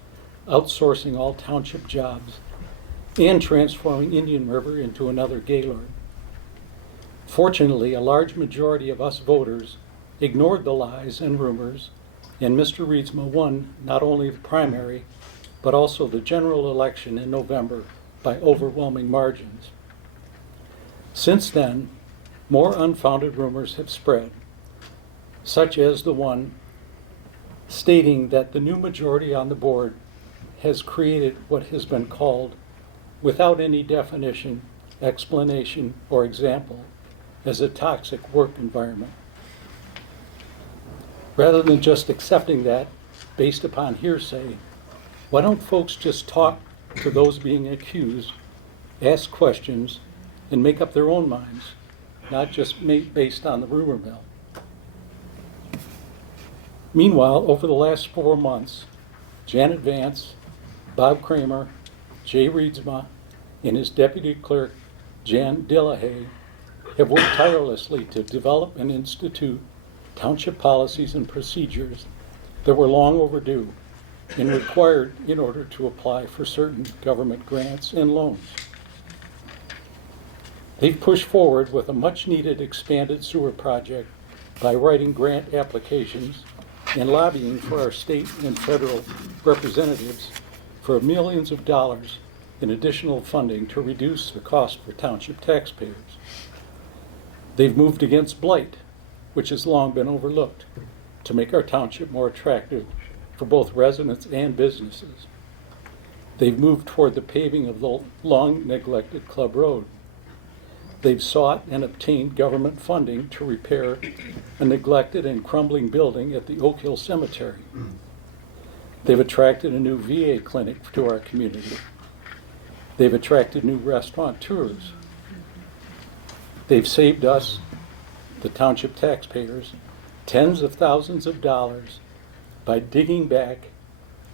outsourcing all township jobs, and transforming Indian River into another Gaylord. Fortunately, a large majority of us voters ignored the lies and rumors, and Mr. Reedsma won not only the primary, but also the general election in November by overwhelming margins. Since then, more unfounded rumors have spread, such as the one stating that the new majority on the board has created what has been called, without any definition, explanation, or example, as a toxic work environment. Rather than just accepting that based upon hearsay, why don't folks just talk to those being accused, ask questions, and make up their own minds, not just based on the rumor mill? Meanwhile, over the last 4 months, Janet Vance, Bob Kramer, Jay Reedsma, and his deputy clerk, Jan Dillahay, have worked tirelessly to develop and institute township policies and procedures that were long overdue and required in order to apply for certain government grants and loans. They've pushed forward with a much-needed expanded sewer project by writing grant applications and lobbying for our state and federal representatives for millions of dollars in additional funding to reduce the cost for township taxpayers. They've moved against blight, which has long been overlooked, to make our township more attractive for both residents and businesses. They've moved toward the paving of the long-neglected Club Road. They've sought and obtained government funding to repair a neglected and crumbling building at the Oak Hill Cemetery. They've attracted a new VA clinic to our community. They've attracted new restaurateurs. They've saved us, the township taxpayers, tens of thousands of dollars by digging back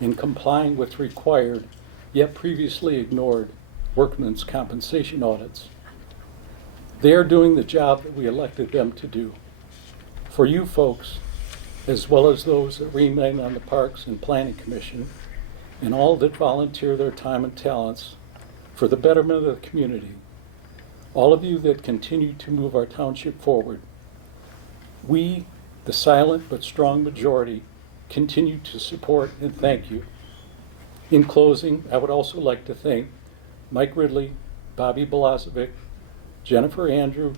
and complying with required, yet previously ignored, workmen's compensation audits. They are doing the job that we elected them to do. For you folks, as well as those that remain on the Parks and Planning Commission, and all that volunteer their time and talents for the betterment of the community, all of you that continue to move our township forward, we, the silent but strong majority, continue to support and thank you. In closing, I would also like to thank Mike Ridley, Bobby Balazovic, Jennifer Andrew,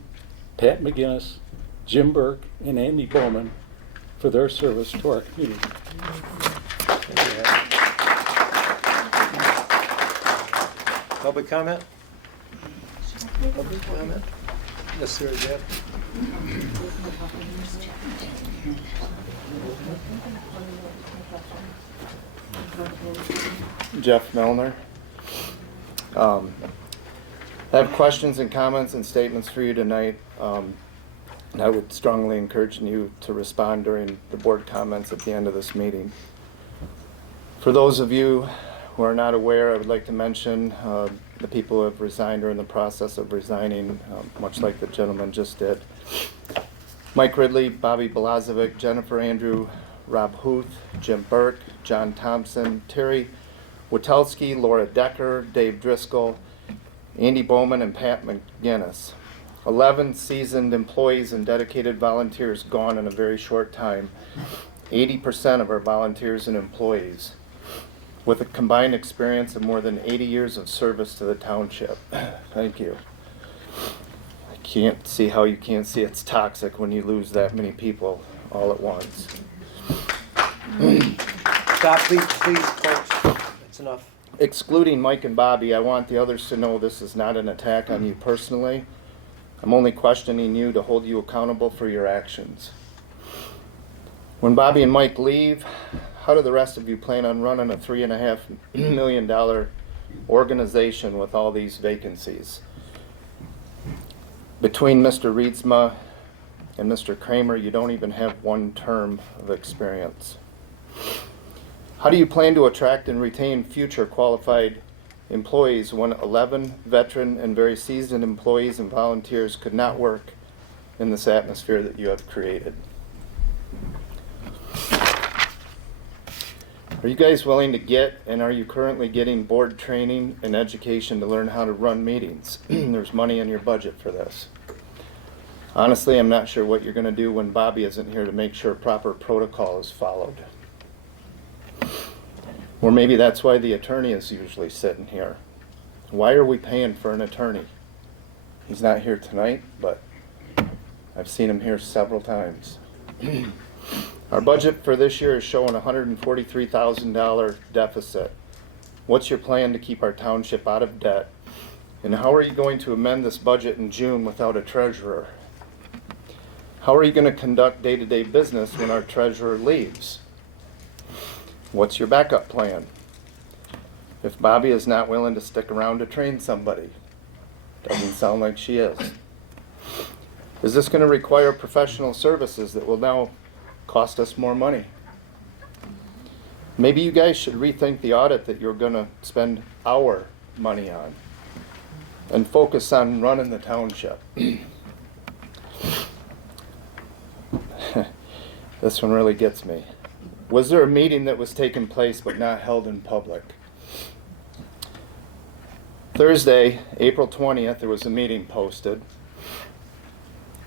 Pat McGinnis, Jim Burke, and Andy Bowman for their service to our community. Public comment? Public comment? Yes, sir, Jeff. Jeff Milner. I have questions and comments and statements for you tonight. And I would strongly encourage you to respond during the board comments at the end of this meeting. For those of you who are not aware, I would like to mention the people who have resigned or in the process of resigning, much like the gentleman just did. Mike Ridley, Bobby Balazovic, Jennifer Andrew, Rob Huth, Jim Burke, John Thompson, Terry Witelski, Laura Decker, Dave Driscoll, Andy Bowman, and Pat McGinnis. 11 seasoned employees and dedicated volunteers gone in a very short time. 80% of our volunteers and employees, with a combined experience of more than 80 years of service to the township. Thank you. I can't see how you can't see it's toxic when you lose that many people all at once. Stop, please, folks. That's enough. Excluding Mike and Bobby, I want the others to know this is not an attack on you personally. I'm only questioning you to hold you accountable for your actions. When Bobby and Mike leave, how do the rest of you plan on running a $3.5 million organization with all these vacancies? Between Mr. Reedsma and Mr. Kramer, you don't even have one term of experience. How do you plan to attract and retain future qualified employees when 11 veteran and very seasoned employees and volunteers could not work in this atmosphere that you have created? Are you guys willing to get, and are you currently getting board training and education to learn how to run meetings? There's money in your budget for this. Honestly, I'm not sure what you're going to do when Bobby isn't here to make sure proper protocol is followed. Or maybe that's why the attorney is usually sitting here. Why are we paying for an attorney? He's not here tonight, but I've seen him here several times. Our budget for this year is showing a $143,000 deficit. What's your plan to keep our township out of debt? And how are you going to amend this budget in June without a treasurer? How are you going to conduct day-to-day business when our treasurer leaves? What's your backup plan? If Bobby is not willing to stick around to train somebody, doesn't sound like she is. Is this going to require professional services that will now cost us more money? Maybe you guys should rethink the audit that you're going to spend our money on and focus on running the township. This one really gets me. Was there a meeting that was taking place but not held in public? Thursday, April 20th, there was a meeting posted.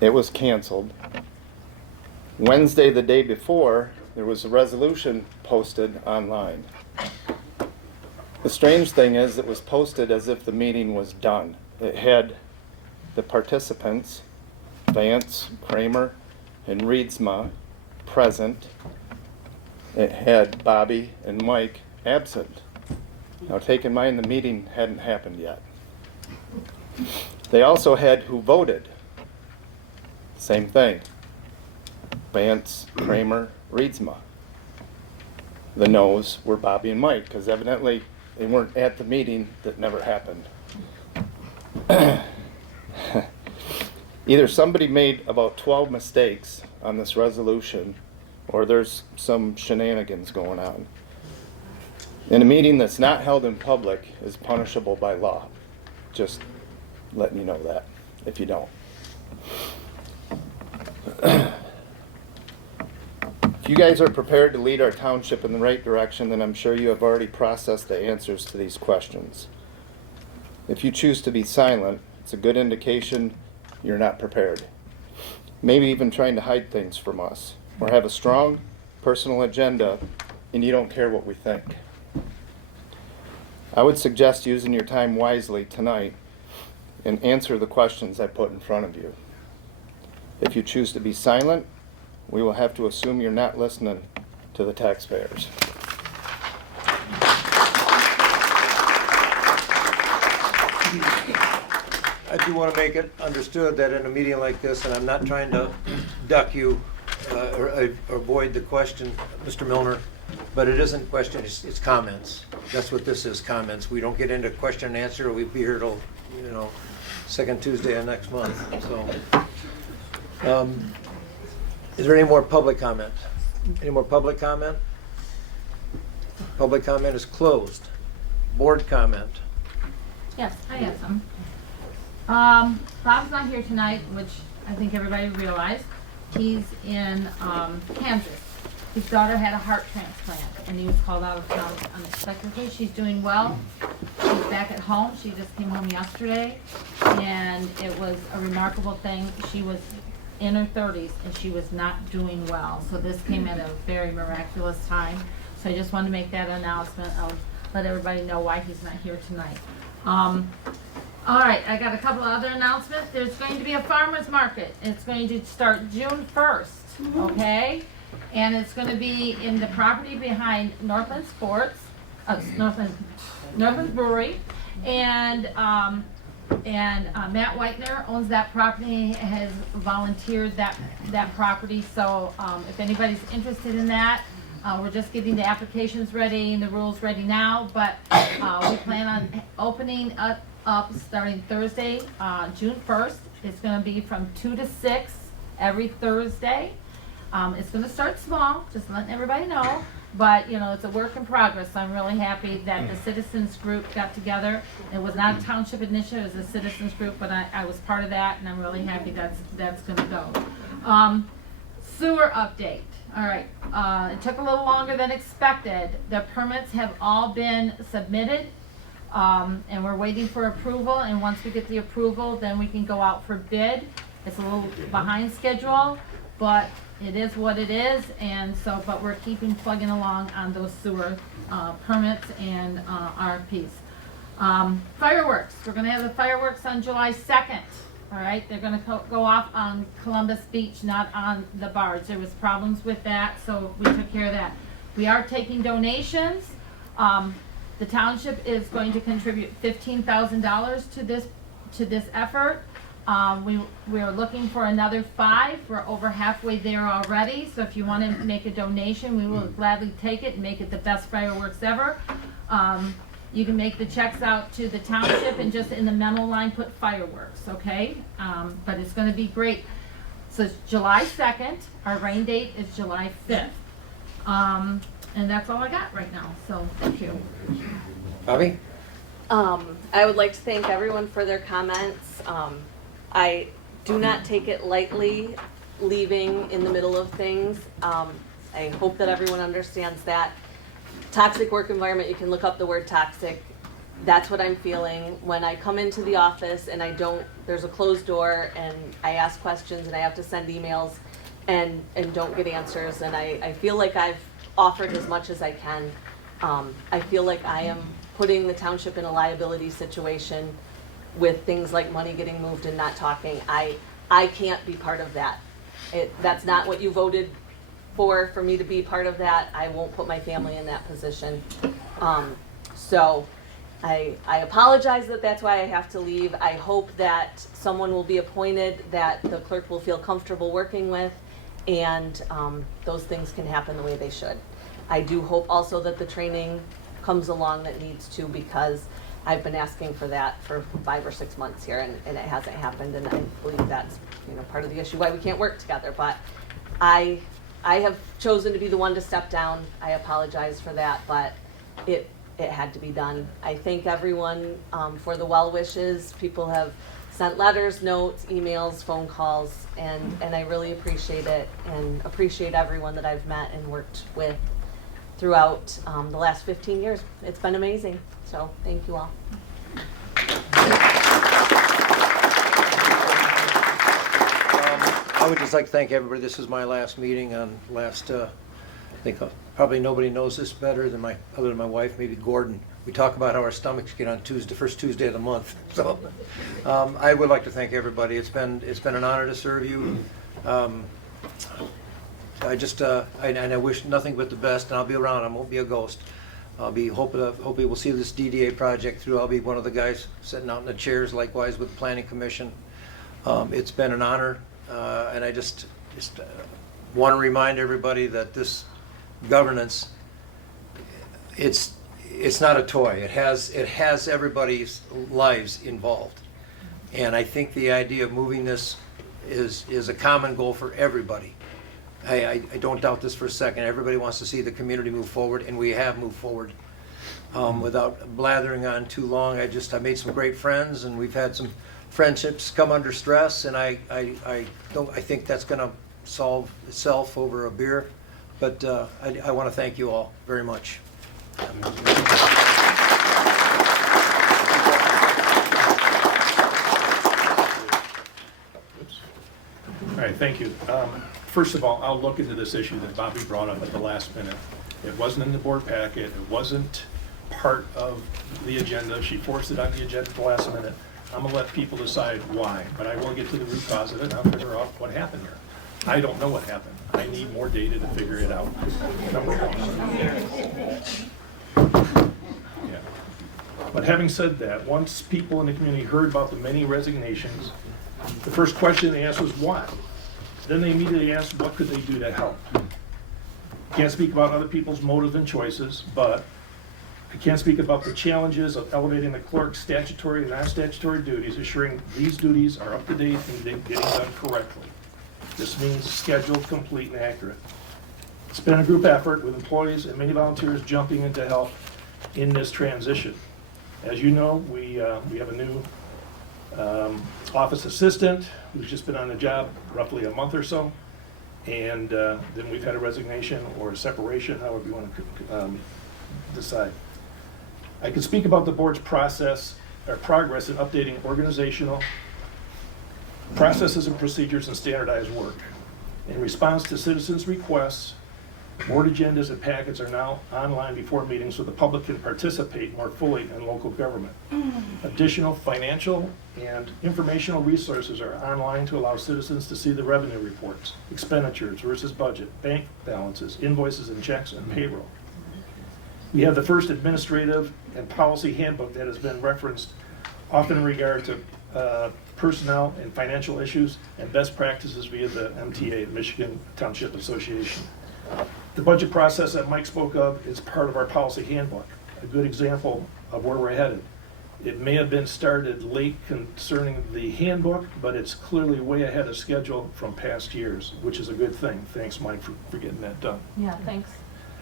It was canceled. Wednesday, the day before, there was a resolution posted online. The strange thing is it was posted as if the meeting was done. It had the participants, Vance, Kramer, and Reedsma, present. It had Bobby and Mike absent. Now, take in mind the meeting hadn't happened yet. They also had who voted. Same thing. Vance, Kramer, Reedsma. The no's were Bobby and Mike, because evidently they weren't at the meeting that never happened. Either somebody made about 12 mistakes on this resolution, or there's some shenanigans going on. And a meeting that's not held in public is punishable by law. Just letting you know that, if you don't. If you guys are prepared to lead our township in the right direction, then I'm sure you have already processed the answers to these questions. If you choose to be silent, it's a good indication you're not prepared. Maybe even trying to hide things from us, or have a strong personal agenda and you don't care what we think. I would suggest using your time wisely tonight and answer the questions I put in front of you. If you choose to be silent, we will have to assume you're not listening to the taxpayers. I do want to make it understood that in a meeting like this, and I'm not trying to duck you or avoid the question, Mr. Milner, but it isn't question, it's comments. That's what this is, comments. We don't get into question and answer, we'll be here till, second Tuesday of next month, so. Is there any more public comment? Any more public comment? Public comment is closed. Board comment. Yes, I have some. Bob's not here tonight, which I think everybody realized. He's in Kansas. His daughter had a heart transplant, and he was called out of town unexpectedly. She's doing well. She's back at home. She just came home yesterday, and it was a remarkable thing. She was in her 30s, and she was not doing well. So this came at a very miraculous time. So I just wanted to make that announcement. I'll let everybody know why he's not here tonight. All right, I got a couple of other announcements. There's going to be a farmer's market. It's going to start June 1st, okay? And it's going to be in the property behind Northland Sports, Northland Brewery, and Matt Whitener owns that property, has volunteered that property. So if anybody's interested in that, we're just getting the applications ready and the rules ready now. But we plan on opening up starting Thursday, June 1st. It's going to be from 2 to 6 every Thursday. It's going to start small, just letting everybody know. But, it's a work in progress. So I'm really happy that the citizens group got together. It was not a township initiative, it was a citizens group, but I was part of that, and I'm really happy that's going to go. Sewer update. All right. It took a little longer than expected. The permits have all been submitted, and we're waiting for approval. And once we get the approval, then we can go out for bid. It's a little behind schedule, but it is what it is, and so, but we're plugging along on those sewer permits and RFPs. Fireworks, we're gonna have the fireworks on July 2nd, all right? They're gonna go off on Columbus Beach, not on the barge. There was problems with that, so we took care of that. We are taking donations. The township is going to contribute $15,000 to this effort. We are looking for another 5. We're over halfway there already. So if you want to make a donation, we will gladly take it and make it the best fireworks ever. You can make the checks out to the township and just in the memo line put fireworks, okay? But it's going to be great. So it's July 2nd. Our rain date is July 5th. And that's all I got right now. So thank you. Bobby? I would like to thank everyone for their comments. I do not take it lightly leaving in the middle of things. I hope that everyone understands that. Toxic work environment, you can look up the word toxic. That's what I'm feeling. When I come into the office and there's a closed door and I ask questions and I have to send emails and don't get answers, and I feel like I've offered as much as I can. I feel like I am putting the township in a liability situation with things like money getting moved and not talking. I can't be part of that. That's not what you voted for me to be part of that. I won't put my family in that position. So I apologize that's why I have to leave. I hope that someone will be appointed that the clerk will feel comfortable working with, and those things can happen the way they should. I do hope also that the training comes along that needs to, because I've been asking for that for 5 or 6 months here, and it hasn't happened, and I believe that's part of the issue why we can't work together. But I have chosen to be the one to step down. I apologize for that, but it had to be done. I thank everyone for the well wishes. People have sent letters, notes, emails, phone calls, and I really appreciate it, and appreciate everyone that I've met and worked with throughout the last 15 years. It's been amazing. So thank you all. I would just like to thank everybody. This is my last meeting on I think probably nobody knows this better than other than my wife, maybe Gordon. We talk about how our stomachs get on Tuesday, first Tuesday of the month. So I would like to thank everybody. It's been an honor to serve you. I wish nothing but the best, and I'll be around. I won't be a ghost. I'll be hoping we'll see this DDA project through. I'll be one of the guys sitting out in the chairs, likewise with the Planning Commission. It's been an honor, and I just want to remind everybody that this governance, it's not a toy. It has everybody's lives involved, and I think the idea of moving this is a common goal for everybody. I don't doubt this for a second. Everybody wants to see the community move forward, and we have moved forward. Without blathering on too long, I made some great friends, and we've had some friendships come under stress, and I think that's going to solve itself over a beer. But I want to thank you all very much. All right, thank you. First of all, I'll look into this issue that Bobby brought up at the last minute. It wasn't in the board packet. It wasn't part of the agenda. She forced it on the agenda at the last minute. I'm gonna let people decide why, but I will get to the root cause of it and I'll figure out what happened here. I don't know what happened. I need more data to figure it out. Number one. Yeah. But having said that, once people in the community heard about the many resignations, the first question they asked was why? Then they immediately asked what could they do to help. Can't speak about other people's motives and choices, but I can't speak about the challenges of elevating the clerk's statutory and non-statutory duties, ensuring these duties are up to date and getting done correctly. This means scheduled, complete, and accurate. It's been a group effort with employees and many volunteers jumping in to help in this transition. As you know, we have a new office assistant who's just been on the job roughly a month or so, and then we've had a resignation or a separation, however you want to decide. I can speak about the board's progress in updating organizational processes and procedures and standardized work. In response to citizens' requests, board agendas and packets are now online before meetings so the public can participate more fully in local government. Additional financial and informational resources are online to allow citizens to see the revenue reports, expenditures versus budget, bank balances, invoices and checks, and payroll. We have the first administrative and policy handbook that has been referenced often in regard to personnel and financial issues and best practices via the MTA, the Michigan Township Association. The budget process that Mike spoke of is part of our policy handbook, a good example of where we're headed. It may have been started late concerning the handbook, but it's clearly way ahead of schedule from past years, which is a good thing. Thanks, Mike, for getting that done. Yeah, thanks.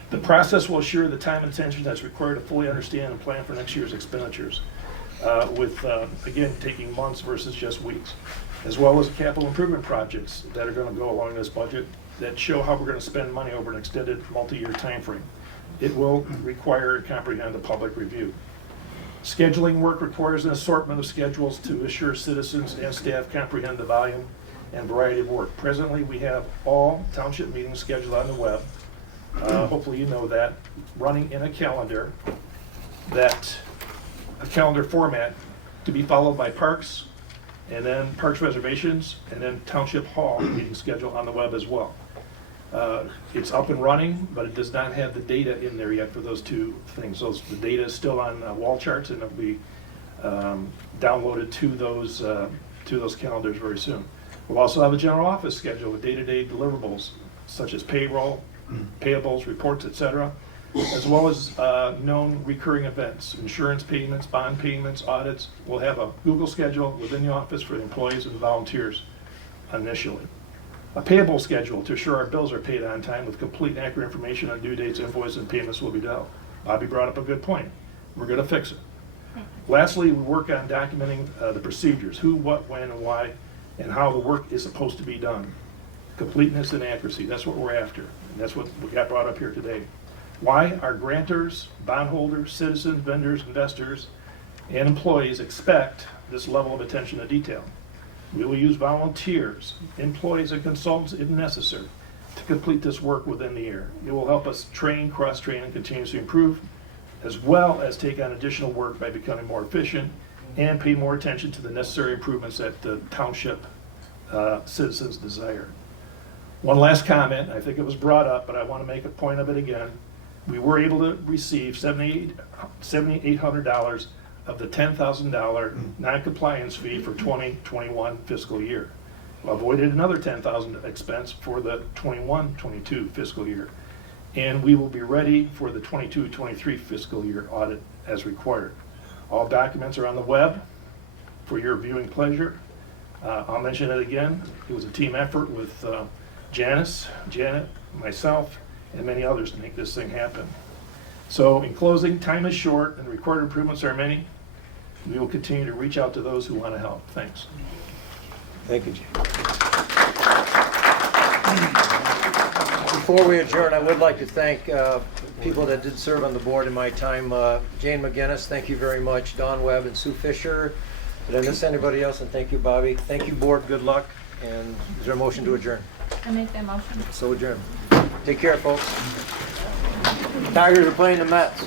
The process will assure the time and attention that's required to fully understand and plan for next year's expenditures, with, again, taking months versus just weeks, as well as capital improvement projects that are going to go along this budget that show how we're going to spend money over an extended multi-year time frame. It will require and comprehend a public review. Scheduling work requires an assortment of schedules to assure citizens and staff comprehend the volume and variety of work. Presently, we have all township meetings scheduled on the web. Hopefully you know that, running in a calendar format to be followed by parks, and then parks reservations, and then township hall meeting schedule on the web as well. It's up and running, but it does not have the data in there yet for those two things. The data is still on wall charts, and it'll be downloaded to those calendars very soon. We'll also have a general office schedule with day-to-day deliverables such as payroll, payables, reports, etc., as well as known recurring events, insurance payments, bond payments, audits. We'll have a Google schedule within the office for the employees and volunteers initially. A payable schedule to assure our bills are paid on time with complete and accurate information on due dates, invoices, and payments will be dealt. Bobby brought up a good point. We're going to fix it. Lastly, we work on documenting the procedures, who, what, when, and why, and how the work is supposed to be done. Completeness and accuracy, that's what we're after. And that's what we got brought up here today. Why our grantors, bondholders, citizens, vendors, investors, and employees expect this level of attention to detail. We will use volunteers, employees, and consultants if necessary to complete this work within the year. It will help us train, cross-train, and continuously improve. as well as take on additional work by becoming more efficient and pay more attention to the necessary improvements that the township citizens desire. One last comment, I think it was brought up, but I want to make a point of it again. We were able to receive $7,800 of the $10,000 non-compliance fee for 2021 fiscal year. Avoided another $10,000 expense for the 21-22 fiscal year. And we will be ready for the 22-23 fiscal year audit as required. All documents are on the web for your viewing pleasure. I'll mention it again. It was a team effort with Janice, Janet, myself, and many others to make this thing happen. So in closing, time is short and the required improvements are many. We will continue to reach out to those who want to help. Thanks. Thank you, Jim. Before we adjourn, I would like to thank people that did serve on the board in my time. Jane McGinnis, thank you very much. Don Webb and Sue Fisher. Did I miss anybody else? And thank you, Bobby. Thank you, board. Good luck. And is there a motion to adjourn? I make that motion. So adjourn. Take care, folks. Tigers are playing the Mets.